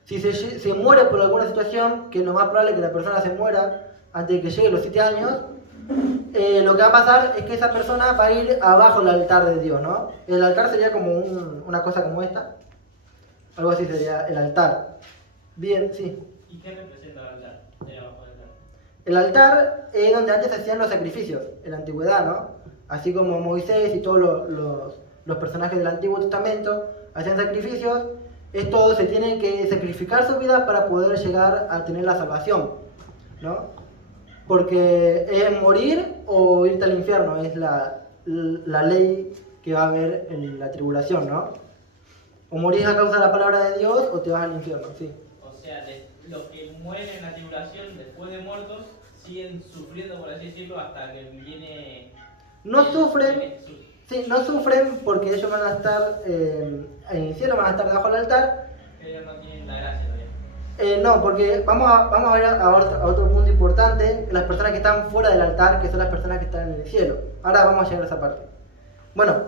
si se muere por alguna situación, que es lo más probable que la persona se muera antes de que lleguen los 7 años, lo que va a pasar es que esa persona va a ir abajo del altar de Dios, ¿no? El altar sería como una cosa como esta, algo así sería el altar. Bien, sí. ¿Y qué representa el altar? De abajo del altar. El altar es donde antes se hacían los sacrificios, en la antigüedad, ¿no? Así como Moisés y todos los personajes del Antiguo Testamento hacían sacrificios, estos se tienen que sacrificar su vida para poder llegar a tener la salvación, ¿no? Porque es morir o irte al infierno, es la ley que va a haber en la tribulación, ¿no? O morís a causa de la palabra de Dios o te vas al infierno, sí. O sea, los que mueren en la tribulación después de muertos siguen sufriendo, por así decirlo, hasta que viene... No sufren, sí, no sufren porque ellos van a estar en el cielo, van a estar debajo del altar. Pero no tienen la gracia todavía. No, porque vamos a ver a otro punto importante, las personas que están fuera del altar, que son las personas que están en el cielo. Ahora vamos a llegar a esa parte. Bueno,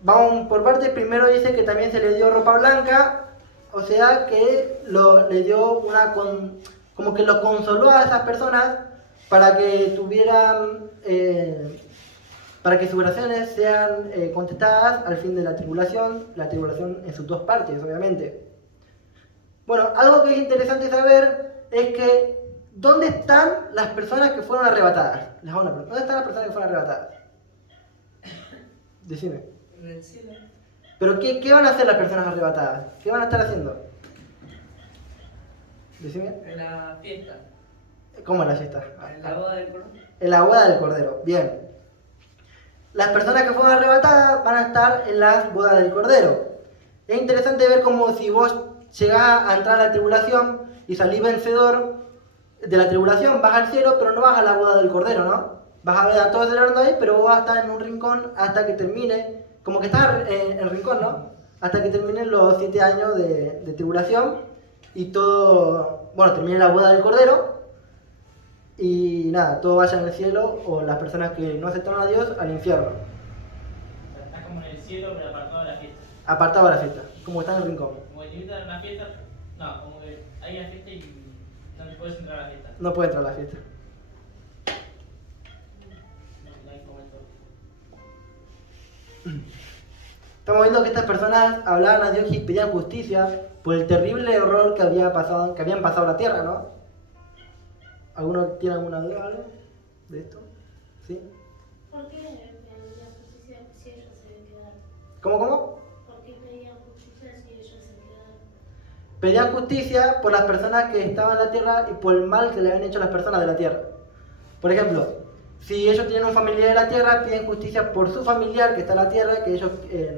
vamos por partes. Primero dice que también se le dio ropa blanca, o sea que le dio como que los consoló a esas personas para que tuvieran, para que sus oraciones sean contestadas al fin de la tribulación en sus dos partes, obviamente. Bueno, algo que es interesante saber es que ¿dónde están las personas que fueron arrebatadas? Les hago una pregunta. ¿Dónde están las personas que fueron arrebatadas? Decime. En el cielo. ¿Pero qué van a hacer las personas arrebatadas? ¿Qué van a estar haciendo? Decime. En la fiesta. ¿Cómo es la fiesta? En la boda del Cordero. En la boda del Cordero. Bien. Las personas que fueron arrebatadas van a estar en las bodas del Cordero. Es interesante ver cómo si vos llegás a entrar a la tribulación y salís vencedor de la tribulación, vas al cielo, pero no vas a la boda del Cordero, ¿no? Vas a ver a todos celebrando ahí, pero vos vas a estar en un rincón hasta que termine, como que estás en el rincón, ¿no? Hasta que terminen los 7 años de tribulación y todo, bueno, termine la boda del Cordero y nada, todos vayan al cielo o las personas que no aceptaron a Dios al infierno. O sea, estás como en el cielo, pero apartado de la fiesta. Apartado de la fiesta, como está en el rincón. Como que te invitan a una fiesta, no, como que hay una fiesta y no te puedes entrar a la fiesta. No puede entrar a la fiesta. No hay momento. Estamos viendo que estas personas hablaban a Dios y pedían justicia por el terrible error que habían pasado a la tierra, ¿no? ¿Alguno tiene alguna duda algo de esto? ¿Sí? ¿Por qué pedían justicia si ellos se quedaron? ¿Cómo? ¿Por qué pedían justicia si ellos se quedaron? Pedían justicia por las personas que estaban en la tierra y por el mal que le habían hecho a las personas de la tierra. Por ejemplo, si ellos tienen un familiar en la tierra, piden justicia por su familiar que está en la tierra, que ellos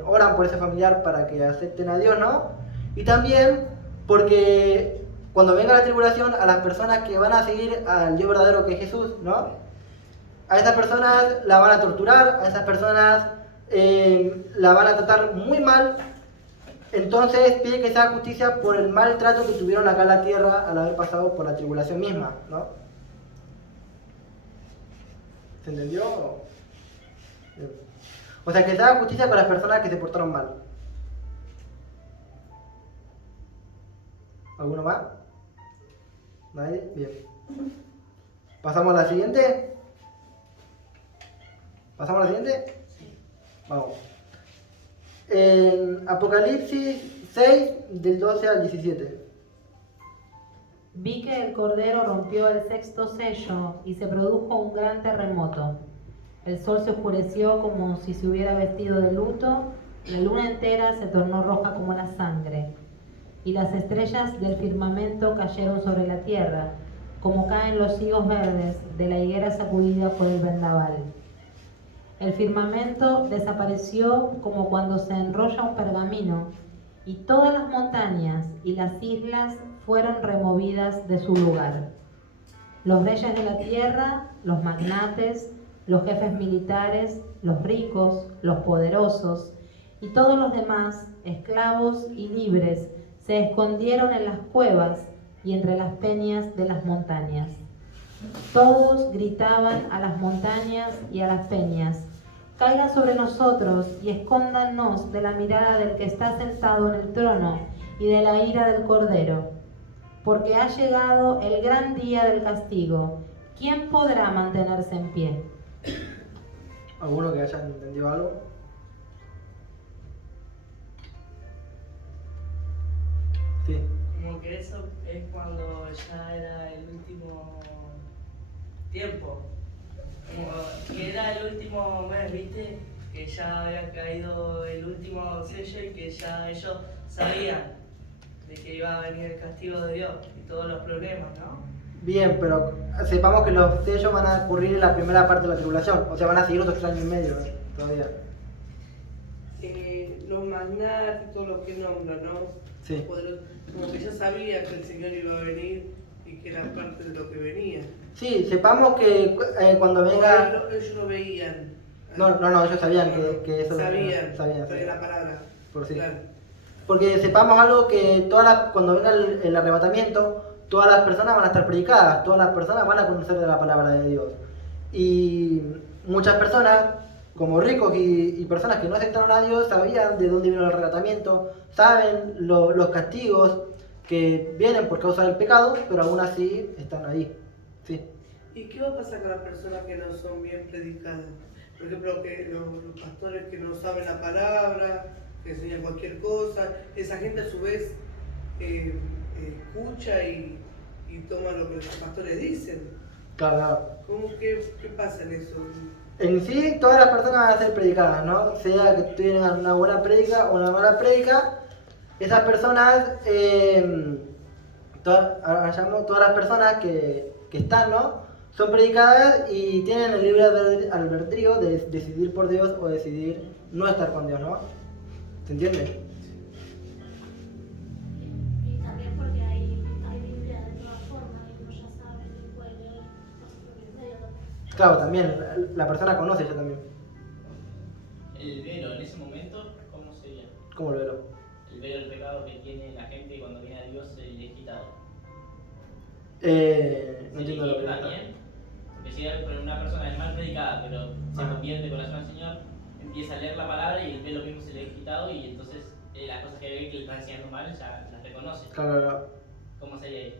oran por ese familiar para que acepten a Dios, ¿no? Y también porque cuando venga la tribulación, a las personas que van a seguir al Dios verdadero que es Jesús, ¿no? A esas personas la van a torturar, a esas personas la van a tratar muy mal. Entonces pide que se haga justicia por el mal trato que tuvieron acá en la tierra al haber pasado por la tribulación misma, ¿no? ¿Se entendió? Bien. O sea, que se haga justicia con las personas que se portaron mal. ¿Alguno más? ¿Nadie? Bien. ¿Pasamos a la siguiente? ¿Pasamos a la siguiente? Sí. Vamos. En Apocalipsis 6, del 12 al 17. Vi que el Cordero rompió el 6º sello y se produjo un gran terremoto. El sol se oscureció como si se hubiera vestido de luto, la luna entera se tornó roja como la sangre. y las estrellas del firmamento cayeron sobre la tierra, como caen los higos verdes de la higuera sacudida por el vendaval. El firmamento desapareció como cuando se enrolla un pergamino, y todas las montañas y las islas fueron removidas de su lugar. Los reyes de la tierra, los magnates, los jefes militares, los ricos, los poderosos y todos los demás, esclavos y libres, se escondieron en las cuevas y entre las peñas de las montañas. Todos gritaban a las montañas y a las peñas: caigan sobre nosotros y escóndanos de la mirada del que está sentado en el trono y de la ira del Cordero. Porque ha llegado el gran día del castigo. ¿Quién podrá mantenerse en pie? ¿Alguno que haya entendido algo? Sí. Como que eso es cuando ya era el último tiempo. Como que era el último mes, ¿viste? Que ya había caído el último sello y que ya ellos sabían de que iba a venir el castigo de Dios y todos los problemas, ¿no? Bien, pero sepamos que los sellos van a ocurrir en la primera parte de la tribulación, o sea, van a seguir otros 3 años y medio, ¿no? Todavía. Los magnates y todo lo que nombran, ¿no? Sí. Como que ya sabía que el Señor iba a venir y que era parte de lo que venía. Sí, sepamos que cuando venga... Ellos lo veían. No, ellos sabían que eso... Sabían Sabían. la palabra. Por sí. Claro. Porque sepamos algo que cuando venga el arrebatamiento, todas las personas van a estar predicadas, todas las personas van a conocer de la palabra de Dios. Y muchas personas, como ricos y personas que no aceptaron a Dios, sabían de dónde vino el arrebatamiento, saben los castigos que vienen por causa del pecado, pero aún así están ahí. Sí. ¿Y qué va a pasar con las personas que no son bien predicadas? Por ejemplo, que los pastores que no saben la palabra, que enseñan cualquier cosa, esa gente a su vez escucha y toma lo que los pastores dicen. Claro. ¿Qué pasa en eso? En sí, todas las personas van a ser predicadas, ¿no? Sea que tengan una buena prédica o una mala prédica, esas personas, todas las personas que están, ¿no? Son predicadas y tienen el libre albedrío de decidir por Dios o decidir no estar con Dios, ¿no? ¿Se entiende? Y también porque hay Biblia de todas formas y uno ya sabe y puede leer por su propio medio también. Claro, también, la persona conoce ya también. El velo en ese momento, ¿cómo sería? ¿Cómo lo veo? El velo del pecado que tiene la gente cuando viene a Dios se le es quitado. No entiendo lo que también, porque si una persona es mal predicada, pero se convierte con corazón al Señor, empieza a leer la palabra y el velo mismo se le es quitado y entonces las cosas que ve que le están enseñando mal ya las reconoce. Claro. ¿Cómo sería ahí?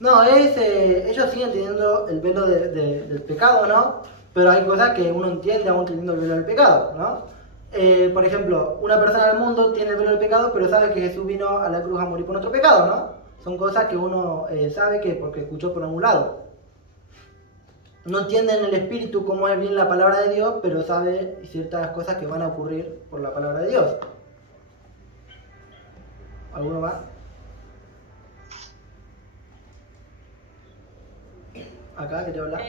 No, ellos siguen teniendo el velo del pecado, ¿no? Pero hay cosas que uno entiende aún teniendo el velo del pecado, ¿no? Por ejemplo, una persona del mundo tiene el velo del pecado, pero sabe que Jesús vino a la cruz a morir por nuestro pecado, ¿no? Son cosas que uno sabe que porque escuchó por algún lado. No entiende en el espíritu cómo es bien la palabra de Dios, pero sabe ciertas cosas que van a ocurrir por la palabra de Dios. ¿Alguno más? Acá, ¿quería hablar? ¿A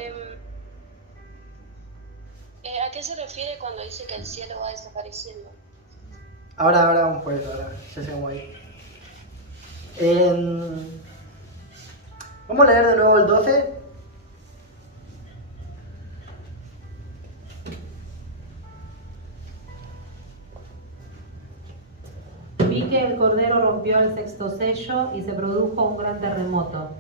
qué se refiere cuando dice que el cielo va desapareciendo? Ahora vamos por eso, ahora ya llegamos ahí. Vamos a leer de nuevo el 12. Vi que el Cordero rompió el sexto sello y se produjo un gran terremoto.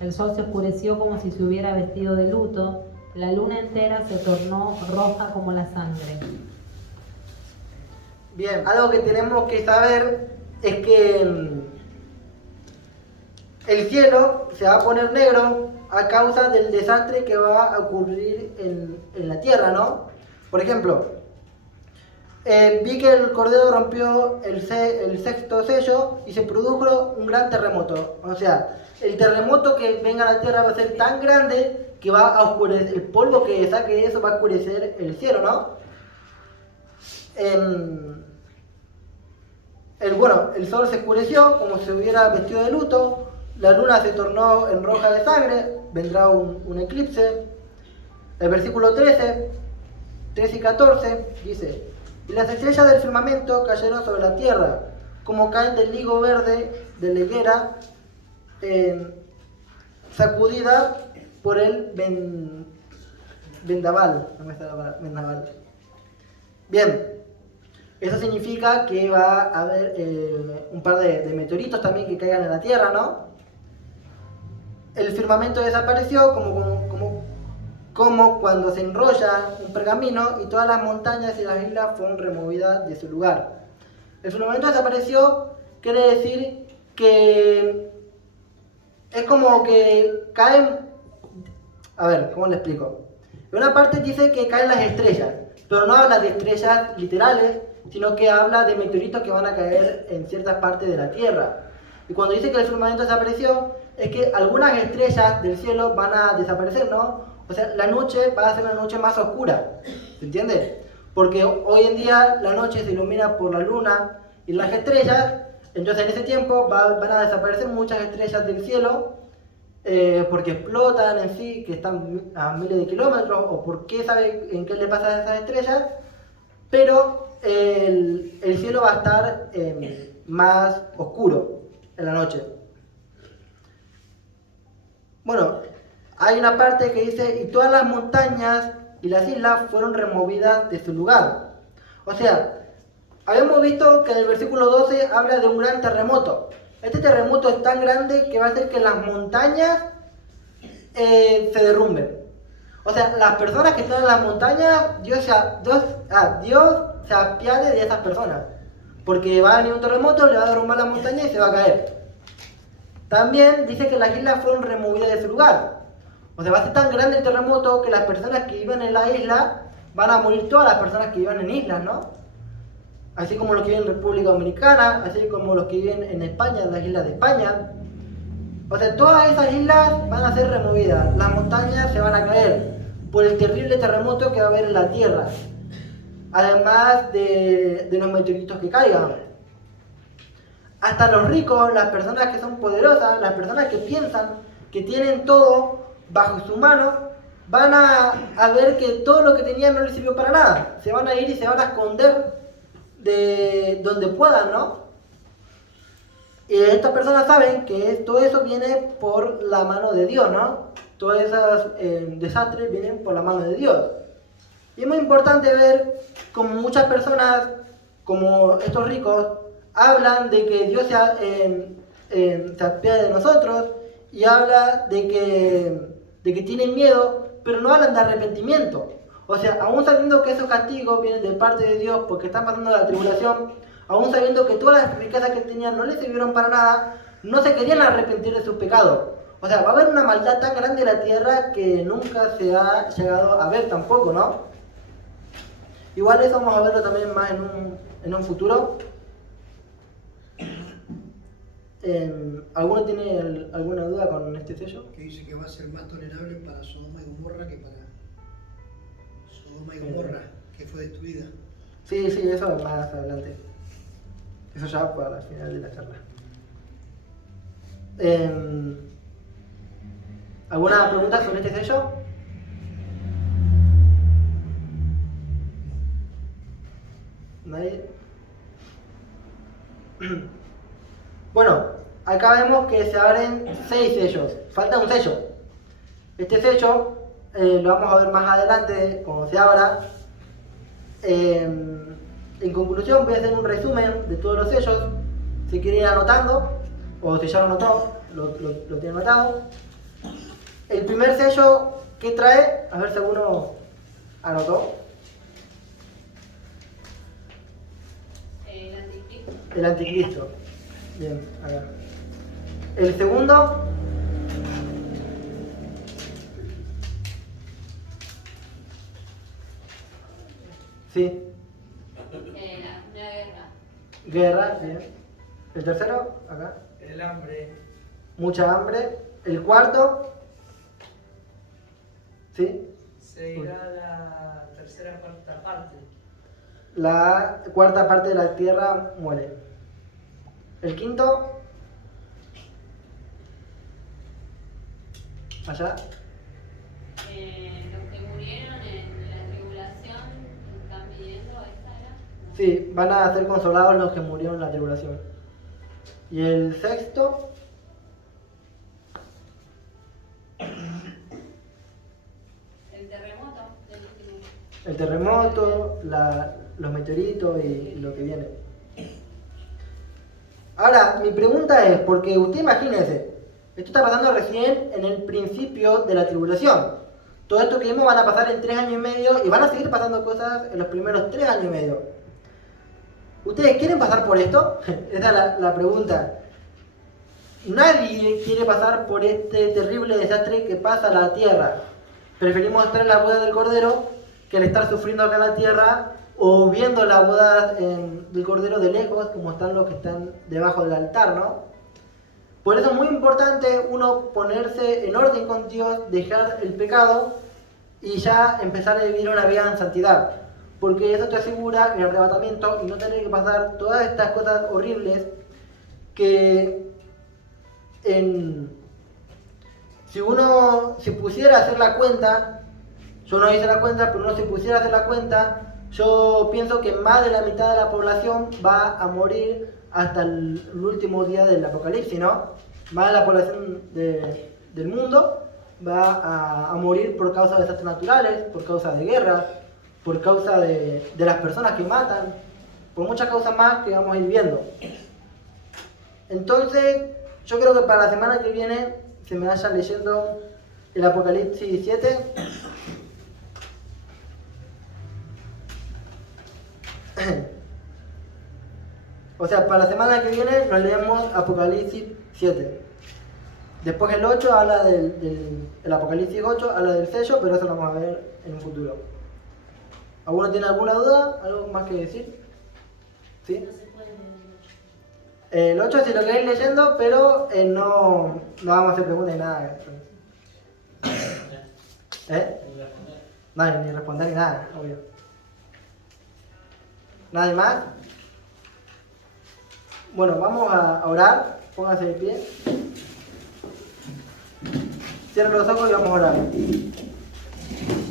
El sol se oscureció como si se hubiera vestido de luto, la luna entera se tornó roja como la sangre. Bien, algo que tenemos que saber es que el cielo se va a poner negro a causa del desastre que va a ocurrir en la tierra, ¿no? Por ejemplo, vi que el Cordero rompió el sexto sello y se produjo un gran terremoto. O sea, el terremoto que venga a la tierra va a ser tan grande que va a oscurecer, el polvo que saque de eso va a oscurecer el cielo, ¿no? el sol se oscureció como si se hubiera vestido de luto, la luna se tornó en roja de sangre, vendrá un eclipse. El versículo 13 y 14 dice: y las estrellas del firmamento cayeron sobre la tierra, como caen del higo verde de la higuera, sacudida por el vendaval. No me sale la palabra, vendaval. Bien, eso significa que va a haber un par de meteoritos también que caigan en la tierra, ¿no? El firmamento desapareció como cuando se enrolla un pergamino y todas las montañas y las islas fueron removidas de su lugar. El firmamento desapareció quiere decir que es como que caen... A ver, ¿cómo le explico? En una parte dice que caen las estrellas, pero no habla de estrellas literales, sino que habla de meteoritos que van a caer en ciertas partes de la Tierra. Y cuando dice que el firmamento desapareció, es que algunas estrellas del cielo van a desaparecer, ¿no? O sea, la noche va a ser una noche más oscura, ¿se entiende? Porque hoy en día la noche se ilumina por la luna y las estrellas, entonces en ese tiempo van a desaparecer muchas estrellas del cielo, porque explotan en sí, que están a miles de kilómetros, o por qué sabe en qué le pasa a esas estrellas, pero el cielo va a estar más oscuro en la noche. Bueno, hay una parte que dice, y todas las montañas y las islas fueron removidas de su lugar. O sea, habíamos visto que en el versículo 12 habla de un gran terremoto. Este terremoto es tan grande que va a hacer que las montañas se derrumben. O sea, las personas que están en las montañas, Dios se apiade de esas personas. Porque va a venir un terremoto, le va a derrumbar la montaña y se va a caer. También dice que las islas fueron removidas de su lugar. O sea, va a ser tan grande el terremoto que las personas que viven en la isla van a morir, todas las personas que viven en islas, ¿no? Así como los que viven en República Dominicana, así como los que viven en España, en las islas de España. O sea, todas esas islas van a ser removidas, las montañas se van a caer por el terrible terremoto que va a haber en la Tierra, además de los meteoritos que caigan. Hasta los ricos, las personas que son poderosas, las personas que piensan que tienen todo bajo su mano, van a ver que todo lo que tenían no les sirvió para nada. Se van a ir y se van a esconder de donde puedan, ¿no? Y estas personas saben que todo eso viene por la mano de Dios, ¿no? Todos esos desastres vienen por la mano de Dios. Y es muy importante ver como muchas personas, como estos ricos, hablan de que Dios se apiade de nosotros y habla de que tienen miedo, pero no hablan de arrepentimiento. O sea, aún sabiendo que esos castigos vienen de parte de Dios porque están pasando la tribulación, aún sabiendo que todas las riquezas que tenían no les sirvieron para nada, no se querían arrepentir de sus pecados. O sea, va a haber una maldad tan grande en la tierra que nunca se ha llegado a ver tampoco, ¿no? Igual eso vamos a verlo también más en un futuro. ¿Alguno tiene alguna duda con este sello? Que dice que va a ser más tolerable para Sodoma y Gomorra que para Sodoma y Gomorra, que fue destruida. Sí, eso es más adelante. Eso ya para el final de la charla. ¿Alguna pregunta sobre este sello? ¿Nadie? Bueno, acá vemos que se abren 6 sellos. Falta un sello. Este sello lo vamos a ver más adelante cuando se abra. En conclusión, voy a hacer un resumen de todos los sellos. Si quieren ir anotando, o si ya lo anotó, lo tiene anotado. El primer sello que trae, a ver si alguno anotó. El anticristo. El anticristo. Bien, acá. El segundo. Sí. La guerra. Guerra, bien. El tercero, acá. El hambre. Mucha hambre. El cuarto. ¿Sí? Se irá a la tercera cuarta parte. La cuarta parte de la tierra muere. El quinto. Allá. Los que murieron en la tribulación están pidiendo esta era. No. Sí, van a ser consolados los que murieron en la tribulación. Y el sexto. El terremoto del último. El terremoto, los meteoritos y lo que viene. Ahora, mi pregunta es, porque usted imagínese, esto está pasando recién en el principio de la tribulación. Todo esto que vimos van a pasar en 3 años y medio y van a seguir pasando cosas en los primeros 3 años y medio. ¿Ustedes quieren pasar por esto? Esa es la pregunta. Nadie quiere pasar por este terrible desastre que pasa a la tierra. Preferimos estar en la boda del Cordero que el estar sufriendo acá en la tierra o viendo la boda del Cordero de lejos, como están los que están debajo del altar, ¿no? Por eso es muy importante uno ponerse en orden con Dios, dejar el pecado y ya empezar a vivir una vida en santidad. Porque eso te asegura el arrebatamiento y no tener que pasar todas estas cosas horribles que si uno se pusiera a hacer la cuenta, yo no hice la cuenta, pero uno se pusiera a hacer la cuenta, yo pienso que más de la mitad de la población va a morir hasta el último día del Apocalipsis, ¿no? Más de la población del mundo va a morir por causa de desastres naturales, por causa de guerras, por causa de las personas que matan, por muchas causas más que vamos a ir viendo. Entonces, yo creo que para la semana que viene se me vayan leyendo el Apocalipsis 7. O sea, para la semana que viene nos leemos Apocalipsis 7. Después el 8 habla el Apocalipsis 8 habla del sello, pero eso lo vamos a ver en un futuro. ¿Alguno tiene alguna duda? ¿Algo más que decir? ¿Sí? No se puede leer el 8. El 8 sí lo queréis leyendo, pero no vamos a hacer preguntas ni nada. ¿Eh? No, ni responder ni nada, obvio. ¿Nadie más? Bueno, vamos a orar. Pónganse de pie. Cierren los ojos y vamos a orar.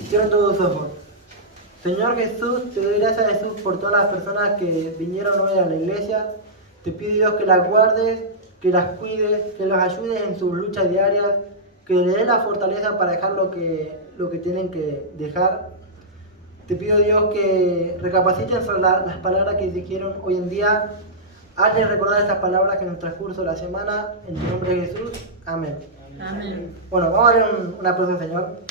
Cierren todos los ojos. Señor Jesús, te doy gracias, Jesús, por todas las personas que vinieron hoy a la iglesia. Te pido, Dios, que las guardes, que las cuides, que los ayudes en sus luchas diarias, que les des la fortaleza para dejar lo que tienen que dejar. Te pido, Dios, que recapaciten sobre las palabras que dijeron hoy en día. Hazles recordar estas palabras que en el transcurso de la semana, en tu nombre de Jesús. Amén. Amén. Bueno, vamos a darle un aplauso al Señor.